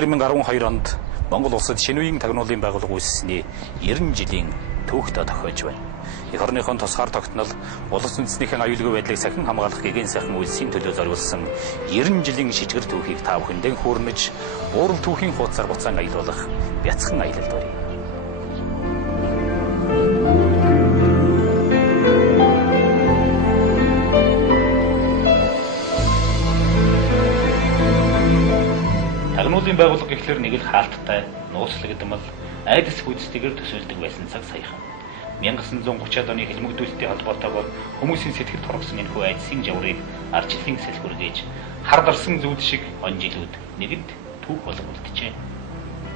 2012 онд Монгол улсад шинэ үеийн тагнуулын байгууллага үүссэний 90 жилийн түүхтэй тохиолж байна. Эх орныхон тусгаар тогтнол улс үндэстнийхэн аюулгүй байдлыг сахин хамгаалах гэгэн сайхан үйлсийн төлөө зориулсан 90 жилийн шижгэр түүхийг та бүхэндээ хүүрнэж, уурал түүхийн хуудасаар буцаан аялуулах бяцхан аялалд барья. Тагнуулын байгууллага гэхлээр нэг л хаалттай, нууцлагдмал, айдас хүчтэйгээр төсөөлдөг байсан цаг саяхан. 1930-ад оны хэлмэгдүүлэлтийн холбоотойгоор хүмүүсийн сэтгэл торгосон энэхүү айдсын жаврыг арчлалын сэлгүргээж, хар дарсан зүуд шиг он жилүүд нэгэд түүх болгогдчихэ.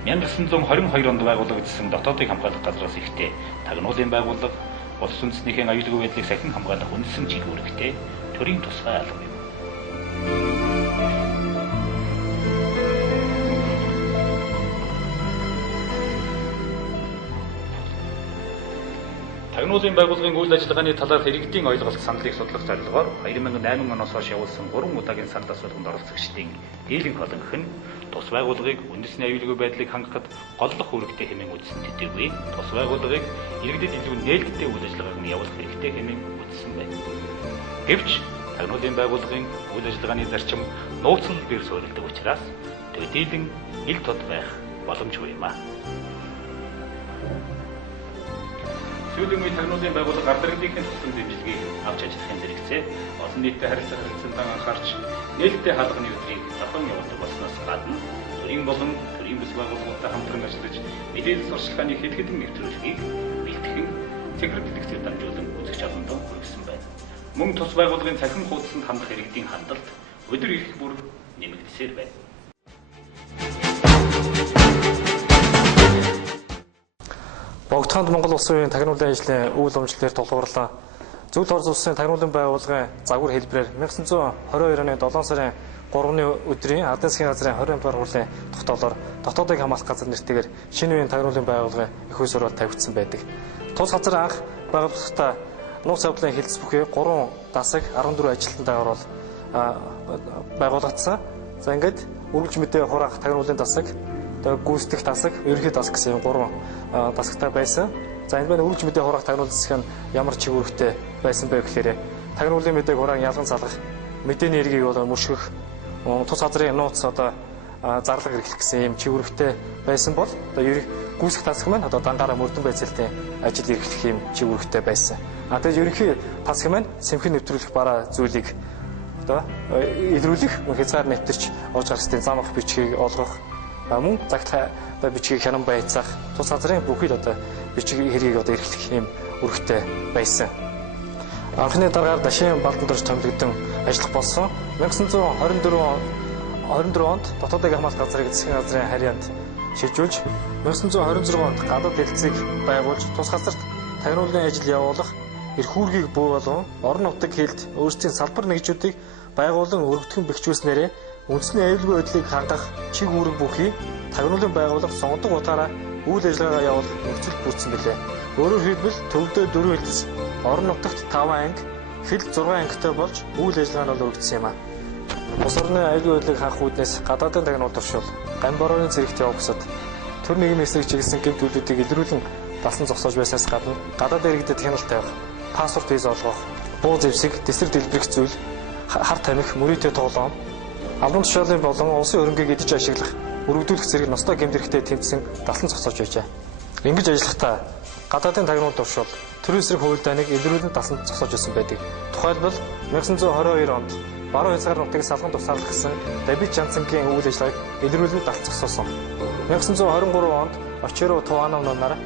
1922 онд байгуулагдсан дотоодыг хамгаалах газраас ихтэй тагнуулын байгууллага улс үндэстнийхэн аюулгүй байдлыг сахин хамгаалах үндсэн чиглэлтэй төрийн тусгай алга юм. Тагнуулын байгууллагын үйл ажиллагааны талаарх иргэдийн ойлголт саналыг судлах зорилгоор 2008 оноос хойш явуулсан 3 удаагийн санал асуулганд оролцогчдын дийлэнх олонх нь тус байгууллагыг үндэсний аюулгүй байдлыг хангахад голлох үүрэгтэй хэмээн үзсэн төдийгүй тус байгууллагыг иргэдэд илүү нээлттэй үйл ажиллагааг нь явуулах хэрэгтэй хэмээн үзсэн байна. Гэвч тагнуулын байгууллагын үйл ажиллагааны зарчим нууцлал бэр суурилдаг учраас төдийлөн ил тод байх боломжгүй юм а. Сүүлийн үеийн тагнуулын байгууллага ардаргын туслан дэмжлэгийг авч ажиллахын зэрэгцээ олон нийтэд харилцаанд анхаарч нээлттэй хаалганы өдрийг зохион явуулдаг болсноос гадна төрийн болон төрийн бүс байгууллагуудтай хамтран ажиллаж мэдээлэл сурчлагын хэд хэдэн нэвтрүүлгийг бэлтгэн цэгэр дэлгэцээр дамжуулан үзэгч олондоо хүргэсэн байна. Мөн тус байгууллагын цахим хуудсанд хандах иргэдийн хандлт өдөр ирэх бүр нэмэгдсээр байна. Богдхонд Монгол Улсын үеийн тагнуулын ажлын үйл өмчлөлөөр тулгуурлан Зөвлөлт Орос улсын тагнуулын байгууллагын загвар хэлбэрээр 1922 оны 7 сарын 3-ны өдрийн Ардын засгийн газрын 20 дугаар хурлын тогтоолоор дотоодыг хамгаалах газар нэртэйгээр шинэ үеийн тагнуулын байгууллагын их үе сурвалж тавигдсан байдаг. Тус газар анх байгууллагатай нууц явдлын хэлэлц бүхий 3 дасаг 14 ажилтнтай орол байгуулагдсан. За ингээд үргэлж мэдээ хураах тагнуулын дасаг, гүйцэтгэх дасаг, ерөнхий дасаг гэсэн 3 дасагтай байсан. За энэ байна үргэлж мэдээ хураах тагнуул засаг нь ямар чиг үүрэгтэй байсан бэ гэхээр тагнуулын мэдээг хураан ялган салгах, мэдээний эргийг бол мөшгөх, тус газрын нууц зарлага эрхлэх гэсэн юм чиг үүрэгтэй байсан бол гүйцэх дасаг маань дангаараа мөрдөн байцаалтын ажил эрхлэх юм чиг үүрэгтэй байсан. Тэгээд ерөнхий дасаг маань сэмхэн нэвтрүүлэх бараа зүйлийг илрүүлэх, хязгаар нэвтэрч орж гарахын зам авах бичгийг олгох, мөн загтал бичгийг хянан байцаах, тус газрын бүхий бичиг хэргийг эрхлэх юм үүрэгтэй байсан. Анхны дараагаар Дашин Балдан дорж томилогдсон ажиллах болсон 1924 онд дотоодыг хамгаалах газрыг засгийн газрын харьяанд шилжүүлж 1926 онд гадаад хэлтсийг байгуулж тус газарт тагнуулын ажил явуулах, эрх үүргийг бүү болгон орон нутаг хэлд өөрсдийн салбар нэгжүүдийг байгуулан өргөдгөн бэхжүүлснээрээ үндэсний аюулгүй байдлыг хангах чиг үүрэг бүхий тагнуулын байгууллага сонгодог утгаараа үйл ажиллагаагаа явуулах нөхцөл бүрдсэн билээ. Өөрөөр хэлбэл төвдөө 4 хэлтс, орон нутагт 5 анги, хэлд 6 ангитай болж үйл ажиллагаа нь өргөдсөн юм а. Улс орны аюулгүй байдлыг хангах үүднээс гадаадын тагнуул туршвал, гамь борооны зэрэгт явах бусад төр нийгмийн эсрэг чиглэсэн гэмт үйлдэлийг илрүүлэн далсан зогсоож байснаас гадна гадаадын иргэдэд хяналт тавих, паспорт виз олгох, буу зэвсэг, дэсрэг дэлбэрэх зүйл, хар тамхи, мөрөөдөө тоглоом, албан тушаалын болон улсын хөрөнгийг идэж ашиглах, өргөдүүлэх зэрэг ностой гэмт хэрэгтээ тэмцсэн далсан зогсоож байжээ. Ингэж ажиллахдаа гадаадын тагнуул туршвал төрийн эсрэг хууль дайныг илрүүлэн далсан зогсоож байсан байдаг. Тухайлбал 1922 онд баруун хязгаар нутгийг салган тусаарлах гэсэн Давид Жанцангийн үйл ажиллагааг илрүүлэн далсан зогсоосон. 1923 онд Очиро Туанов нар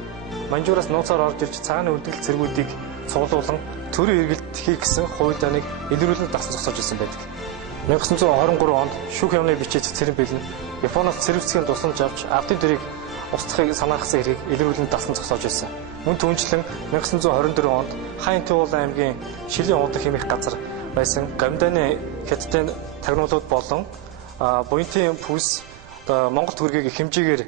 Манжуураас нууцаар орж ирж цагааны үлдэгдэл цэргүүдийг цуглуулан төрийн эргэлт хийх гэсэн хууль дайныг илрүүлэн далсан зогсоож байсан байдаг. 1923 онд шүүх юмны бичиж цэрэн бэлэн Японоос цэрвцгийн тусламж авч ардын төрийг устгахыг санаахсан хэрэг илрүүлэн далсан зогсоож байсан. Мөн түүнчлэн 1924 онд Хайн Туулан аймгийн Шилийн уудаг хэмээх газар байсан Гамданы хятадын тагнуулууд болон буянтын пүс Монгол төгрөгийг хэмжээгээр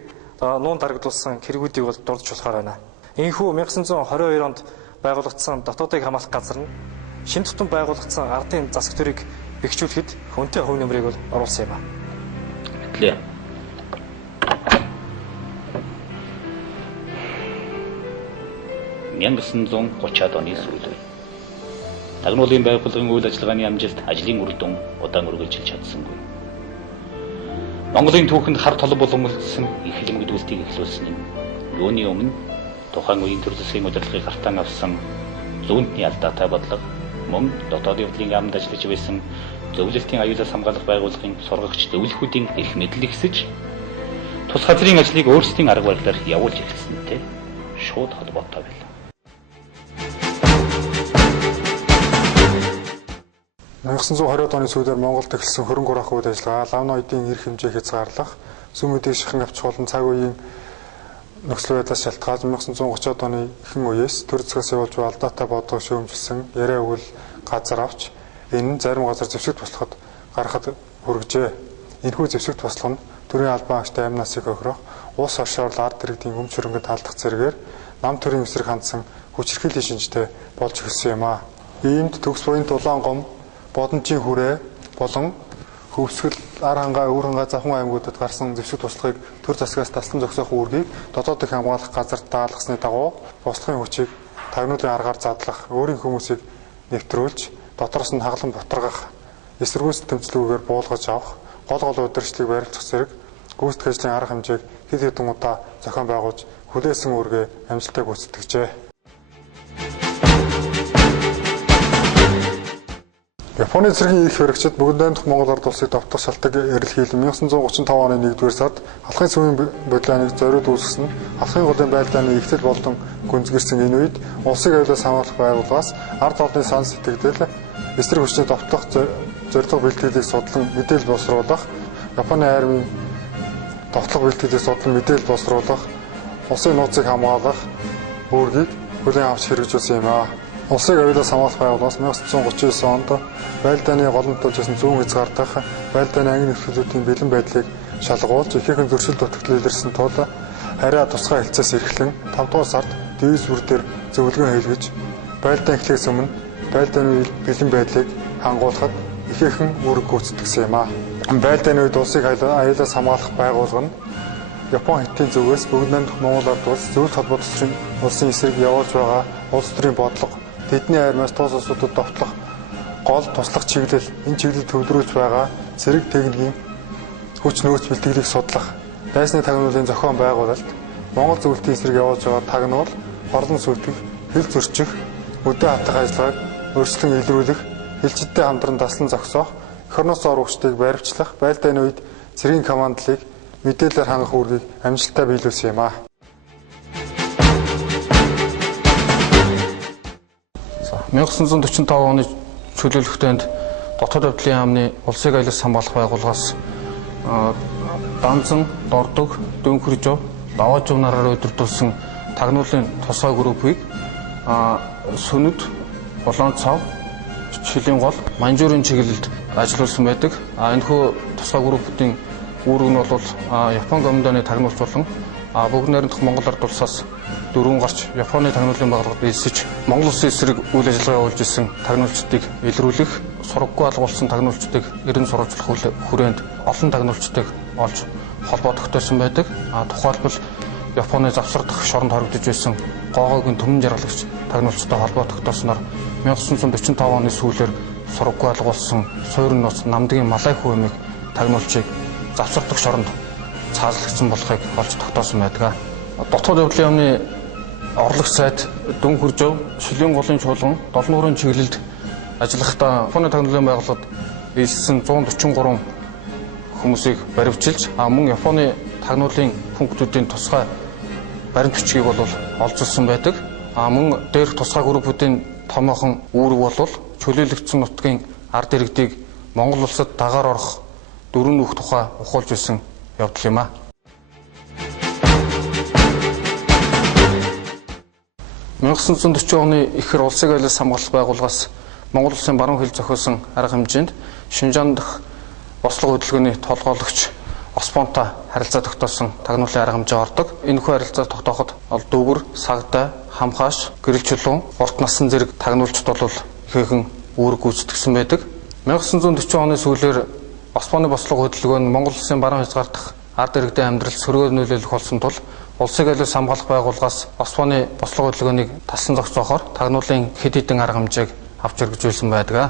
нуун дарагдуулсан хэрэгүүдийг бол дурдж болохоор байна. Ийхүү 1922 онд байгуулагдсан дотоодыг хамгаалах газар нь шинэ тутам байгуулагдсан ардын засаг төрийг бэхжүүлэхэд хүнтэй хувь нэмрийг бол оруулсан юм а. Мэдлээ. 1930-ад оны сүүлээр Тагнуулын байгууллагын үйл ажиллагааны амжилт ажлын үр дүн удаан үргэлжилж чадсангүй. Монголын түүхэнд хар толб болгомжсон их хэмжүүлэлтийг эхлүүлсэн нь юуны өмнө тухайн үеийн төр засгийн удирдлагыг гартан авсан зүүнтний алдаатай бодлого, мөн дотоод явдлын яамд ажиллаж байсан зөвлөлтийн аюулаас хамгаалах байгууллагын сургагч зөвлөхүүдийн эрх мэдэл ихсэж тус газрын ажлыг өөрсдийн арга барилаар явуулж эхэлсэнтэй шууд холбоотой байлаа. 1920-ад оны сүүлээр Монголд эхэлсэн хөрөнгө оруулах үйл ажиллагаа лавны эдийн эрх хэмжээг хязгаарлах, сүм үдийг шахин авчих болон цаг үеийн нөхцөл байдлаас шалтгаалж 1930-ад оны ихэнх үеэс төр засгаас явуулж буй алдаатай бодлого шүүмжилсэн яриа өгөл газар авч энэ нь зарим газар зэвсэгт туслахад гаргахад хүргэжээ. Энэхүү зэвсэгт туслах нь төрийн албан агчтай амь насыг хохирох, улс оршоор ард иргэдийн өмч хөрөнгөд алдах зэрэгээр нам төрийн эсрэг хандсан хүчирхийллийн шинжтэй болж эхэлсэн юм а. Иймд төгс буйн дулаан гом бодомжийн хүрээ болон хөвсгөл ар хангаа өвөр хангаа завхан аймагуудад гарсан зэвсэг туслахыг төр засгаас таслан зогсоох үүргийг дотоод их хамгаалах газарт даалгасны дагуу бослогын хүчийг тагнуулын аргаар задлах, өөрийн хүмүүсийг нэвтрүүлж дотроос нь хаглан ботаргах, эсэргүүц тэмцлүүгээр буулгаж авах, гол удирдлагыг барилдах зэрэг гүйцэтгэх ажлын арга хэмжээг хэд хэдэн удаа зохион байгуулж хүлээсэн үүргээ амжилттай гүйцэтгэжээ. Японы цэргийн их хэрэгчид бүгд найрамдах Монгол ард улсыг давтах шалтгаан эрэлхийлэн 1935 оны 1-р сард алхын сүмийн бодлооныг зориуд үүсгэсэн алхын голын байлдааны ихтэл болон гүнзгийрсэн энэ үед улсыг аюулаас хамгаалах байгууллагаас ард олонний сан сэтгэгдэл эсрэг хүчний давтах зорилго бэлтгэлийг судлан мэдээлэл боловсруулах, Японы армийн давтлах бэлтгэлийг судлан мэдээлэл боловсруулах, улсын нууцыг хамгаалах үүргийг хүлээн авч хэрэгжүүлсэн юм а. Улсыг аюулаас хамгаалах байгууллагаас 1939 онд байлдааны голомтолж байсан зүүн хязгаардах байлдааны ангин нөхцөлүүдийн бэлэн байдлыг шалгуулж ихээхэн зөрчил дутагдлыг илэрсэн тул хараа тусгай хэлцээс эрхлэн 5 дугаар сард дивиз бүр дээр зөвлөгөө хэлгэж байлдаан эхлэхээс өмнө байлдааны бэлэн байдлыг хангуулахад ихээхэн үүрэг гүйцэтгсэн юм а. Байлдааны үед улсыг аюулаас хамгаалах байгууллага нь Япон хятадын зүгээс бүгд найрамдах Монгол ард улс зөвлөлт холбоо төсрийн улсын эсрэг явуулж байгаа улс төрийн бодлого тэдний армиас тус улсуудад довтлох гол туслах чиглэл энэ чиглэл төвлөрүүлж байгаа зэрэг техникийн хүч нөөц бэлтгэлийг судлах дайсны тагнуулын зохион байгуулалт Монгол зөвлөлтийн эсрэг явуулж байгаа тагнуул хорлон сүйтгэх хил зөрчих өдөө хатах ажиллагааг өөрчлөн илрүүлэх хилчидтэй хамтран таслан зогсоох эх орноос орвогчдыг баривчлах байлдааны үед цэргийн командлыг мэдээлэлээр хангах үүргийг амжилттай биелүүлсэн юм а. 1945 оны чөлөөлөлтөнд дотоод явдлын яамны улсыг аюулаас хамгаалах байгууллагаас Данзан, Дордог, Дөнхөржөв, Даваажив нараар удирдуулсан тагнуулын тусгай группийг Сүнэд, Улаанцав, Шилийн гол, Манжуурын чиглэлд ажиллуулсан байдаг. Энэхүү тусгай группийн үүрэг нь бол Япон гомдооны тагнуулч болон бүгд найрамдах Монгол ард улсаас дөрвөн гарч Японы тагнуулын байгууллагад элсэж Монгол улсын эсрэг үйл ажиллагаа явуулж исэн тагнуулчдыг илрүүлэх, сургаггүй алга болсон тагнуулчдыг эрен сурвалжлах хүрээнд олон тагнуулчдыг олж холбоо тогтоосон байдаг. Тухайлбал Японы завсардах шоронд хоригдож байсан Гоогогийн төмөн жаргалагч тагнуулчтай холбоо тогтоосноор 1945 оны сүүлээр сургаггүй алга болсон Суурин нууц Намдгийн Малай хүү тагнуулчийг завсардах шоронд цаазлагдсан болохыг олж тогтоосон байдаг. Дотоод явдлын яамны орлогч сайд Дөнхөржөв, Шилийн голын чуулган, Долон нуурын чиглэлд ажиллахдаа Японы тагнуулын байгууллагад элссэн 143 хүмүүсийг баривчилж мөн Японы тагнуулын пунктуудын тусгай баримт бичгийг бол олзуулсан байдаг. Мөн дээрх тусгай группүүдийн томоохон үүрэг бол чөлөөлөгдсөн нутгийн ард иргэдийг Монгол улсад дагаар орох дөрвөн нүх тухай ухуулж байсан явдал юм а. (1940 оны ихэр улсыг аюулаас хамгаалах байгууллагаас Монгол улсын баруун хил зохиосон арга хэмжээнд Шинжаан дахь бослого хөдөлгөөний толгойлогч Оспонтой харилцаа тогтоосон тагнуулын арга хэмжээ ордог. Энэхүү харилцаа тогтооход дүүгэр, сагдай, хамхааш, гэрэл чулуун, урт насан зэрэг тагнуулчд бол ихээхэн үүрэг гүйцэтгэсэн байдаг. 1940 оны сүүлээр Оспоны бослого хөдөлгөөн нь Монгол улсын баруун хязгаардах ард иргэдийн амьдралд сөргөөр нөлөөлөх болсон тул улсыг аливаас хамгаалах байгууллагаас Освоны бослого хөдөлгөөнийг тасан зохицохоор тагнуулын хэд хэдэн арга хэмжээг авч хэрэгжүүлсэн байдаг.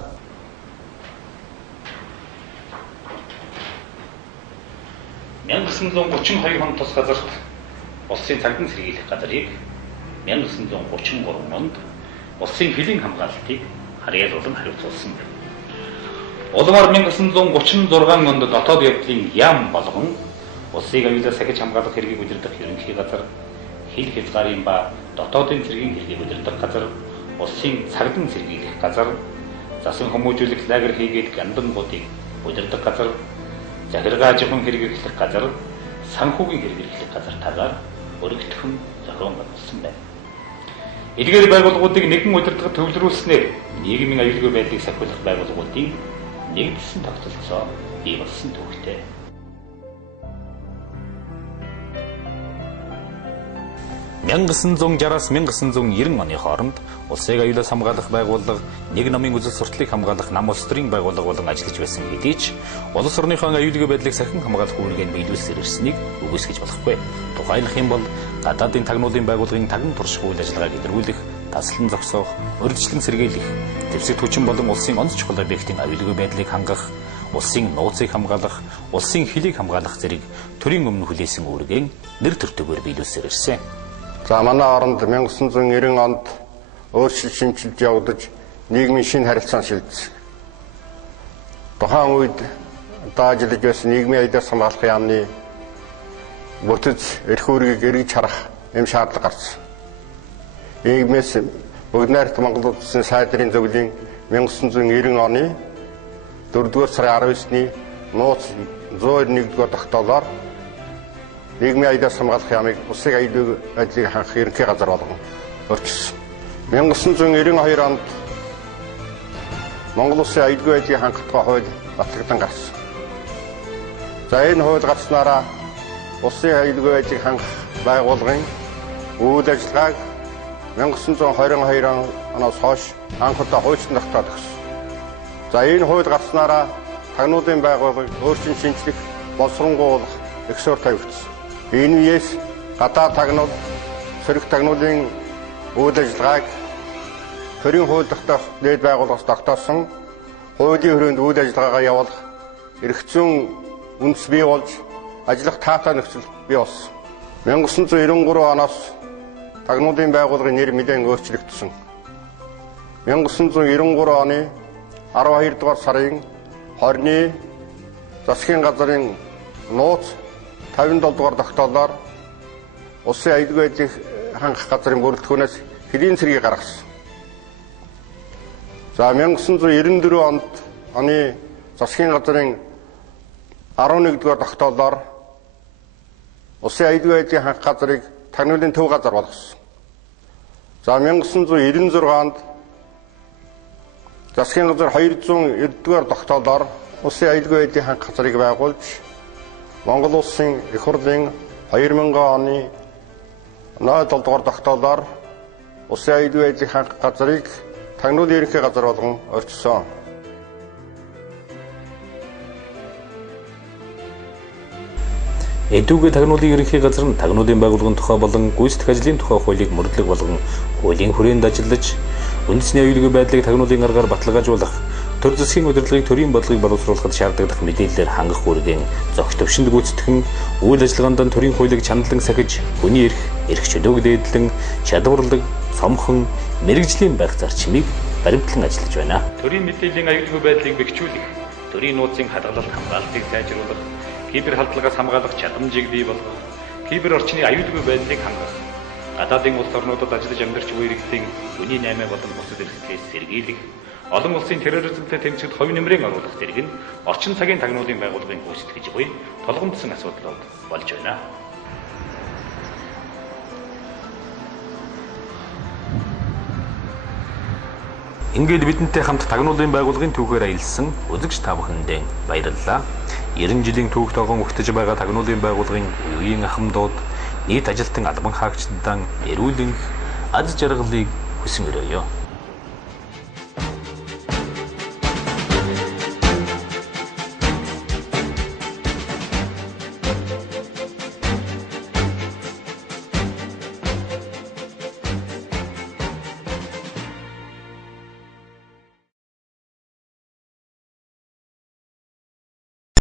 1932 онд тус газарт улсын цагдаа сэргийлэх газрыг 1933 онд улсын хилийн хамгаалтыг харьяалуулан хариуцуулсан байна. Улмаар 1936 онд дотоод явдлын яам болгон улсыг аюулаас сахиж хамгаалах хэргийг удирдах ерөнхий газар, хил хязгаарын ба дотоодын цэргийн хэргийг удирдах газар, улсын цагдаа сэргийлэх газар, засан хүмүүжүүлэх лагер хийгээд гандангуудыг удирдах газар, захиргаа жихэн хэрэг эрхлэх газар, санхүүгийн хэрэг эрхлэх газар тагаар өргөтгөн зохион байгуулсан байна. Эдгээр байгууллагуудыг нэгэн удирдлагад төвлөрүүлснээр нийгмийн аюулгүй байдлыг сахиулах байгууллагуудын нэгдсэн тогтолцоо бий болсон төвхтэй. 1960-аас 1990 оны хооронд улсыг аюулаас хамгаалах байгууллага нэг номын үзэл сурталыг хамгаалах нам улс төрийн байгууллага болон ажиллаж байсан хэдий ч улс орныхон аюулгүй байдлыг сахин хамгаалах үүргийг биелүүлсээр ирснийг үгүйсгэж болохгүй. Тухайлах юм бол гадаадын тагнуулын байгууллагын таган турших үйл ажиллагааг илрүүлэх, таслан зогсоох, урьдчилан сэргийлэх, дэвсгэр хүчин болон улсын онц чухал объектын аюулгүй байдлыг хангах, улсын нууцыг хамгаалах, улсын хилийг хамгаалах зэрэг төрийн өмнө хүлээсэн үүргийг нэр төртөгөөр биелүүлсээр ирсэн. За манай оронд 1990 онд өөрчлөлт шинжилж явагдаж нийгмийн шинэ харилцаан шилжсэн. Тухайн үед ажиллаж байсан нийгмийн аюулаас хамгаалах яамны бүтэц эрх үүргийг эргэж харах юм шаардлага гарсан. Иймээс бүгд найрамд Монгол Улсын сайдрын зөвлөлийн 1990 оны 4-р сарын 19-ний нууц 191-р тогтоолоор нийгмийн аюулаас хамгаалах яамыг улсын аюулгүй байдлыг хангах ерөнхий газар болгон өөрчилсөн. 1992 онд Монгол Улсын аюулгүй байдлыг хангах хууль батлагдсан гарсан. За энэ хууль гарснараа улсын аюулгүй байдлыг хангах байгууллагын үйл ажиллагааг 1922 оноос хойш анх удаа хуульчлан тогтоож өгсөн. За энэ хууль гарснараа тагнуулын байгууллагыг өөрчлөн шинжлэх, боловсронгуйлах их суурь тавигдсан. Энэ үеэс гадаад тагнуул, сөрөг тагнуулын үйл ажиллагааг төрийн хууль тогтоох дээд байгууллагаас тогтоосон хуулийн хүрээнд үйл ажиллагаагаа явуулах эрх зүйн үндэс бий болж ажиллах таатай нөхцөл бий болсон. 1993 оноос тагнуулын байгууллагын нэр мэдэн өөрчлөгдсөн. 1993 оны 12 дугаар сарын 20-ны засгийн газрын нууц 57 дугаар тогтоолоор улсын аюулгүй байдлыг хангах газрын бүрэлдэхүүнээс хэдийн цэргийг гаргасан. За 1994 оны засгийн газрын 11 дугаар тогтоолоор улсын аюулгүй байдлыг хангах газрыг тагнуулын төв газар болгосон. За 1996 онд засгийн газар 290 дугаар тогтоолоор улсын аюулгүй байдлыг хангах газрыг байгуулж Монгол Улсын их хурлын 2000 оны 07 дугаар тогтоолоор улсын аюулгүй байдлыг хангах газрыг тагнуулын ерөнхий газар болгон өөрчилсөн. Эдүүгээ тагнуулын ерөнхий газар нь тагнуулын байгууллагын тухай болон гүйцэтгэх ажлын тухай хуулийг мөрдлөг болгон хуулийн хүрээнд ажиллаж үндэсний аюулгүй байдлыг тагнуулын аргаар баталгаажуулах, төр засгийн удирдлагыг төрийн бодлогыг боловсруулахад шаардлагатай мэдээллээр хангах үүргийн зохи төвшөнд гүйцэтгэн үйл ажиллагаанд төрийн хуулийг чандлан сахиж хүний эрх чөлөөг дээдлэн чадварлаг, цомхон, мэрэгжлийн байх зарчмыг баримтлан ажиллаж байна. Төрийн мэдээллийн аюулгүй байдлыг бэхжүүлэх, төрийн нууцын хадгалалт хамгаалтыг сайжруулах, кибер халдлагаас хамгаалах чадамжийг бий болгох, кибер орчны аюулгүй байдлыг хангах, гадаадын улс орнуудад ажиллаж амьдарч буй иргэдийн хүний 8 болон бусад эрхлээс сэргийлэх, олон улсын терроризмтэй тэмцэхэд хувь нэмрээ оруулах зэрэг нь орчин цагийн тагнуулын байгууллагын гүйцэтгэж буй толгомдсон асуудлууд болж байна. Ингээд бидэнтэй хамт тагнуулын байгууллагын түүхээр аялсан үзэгч та бүхэндээ баярлалаа. 90 жилийн түүх тогоон өгтөж байгаа тагнуулын байгууллагын үеийн ахмадууд нийт ажилтан албан хаагчдаа эрүүлэн аз жаргалыг хүсэн өрөөё.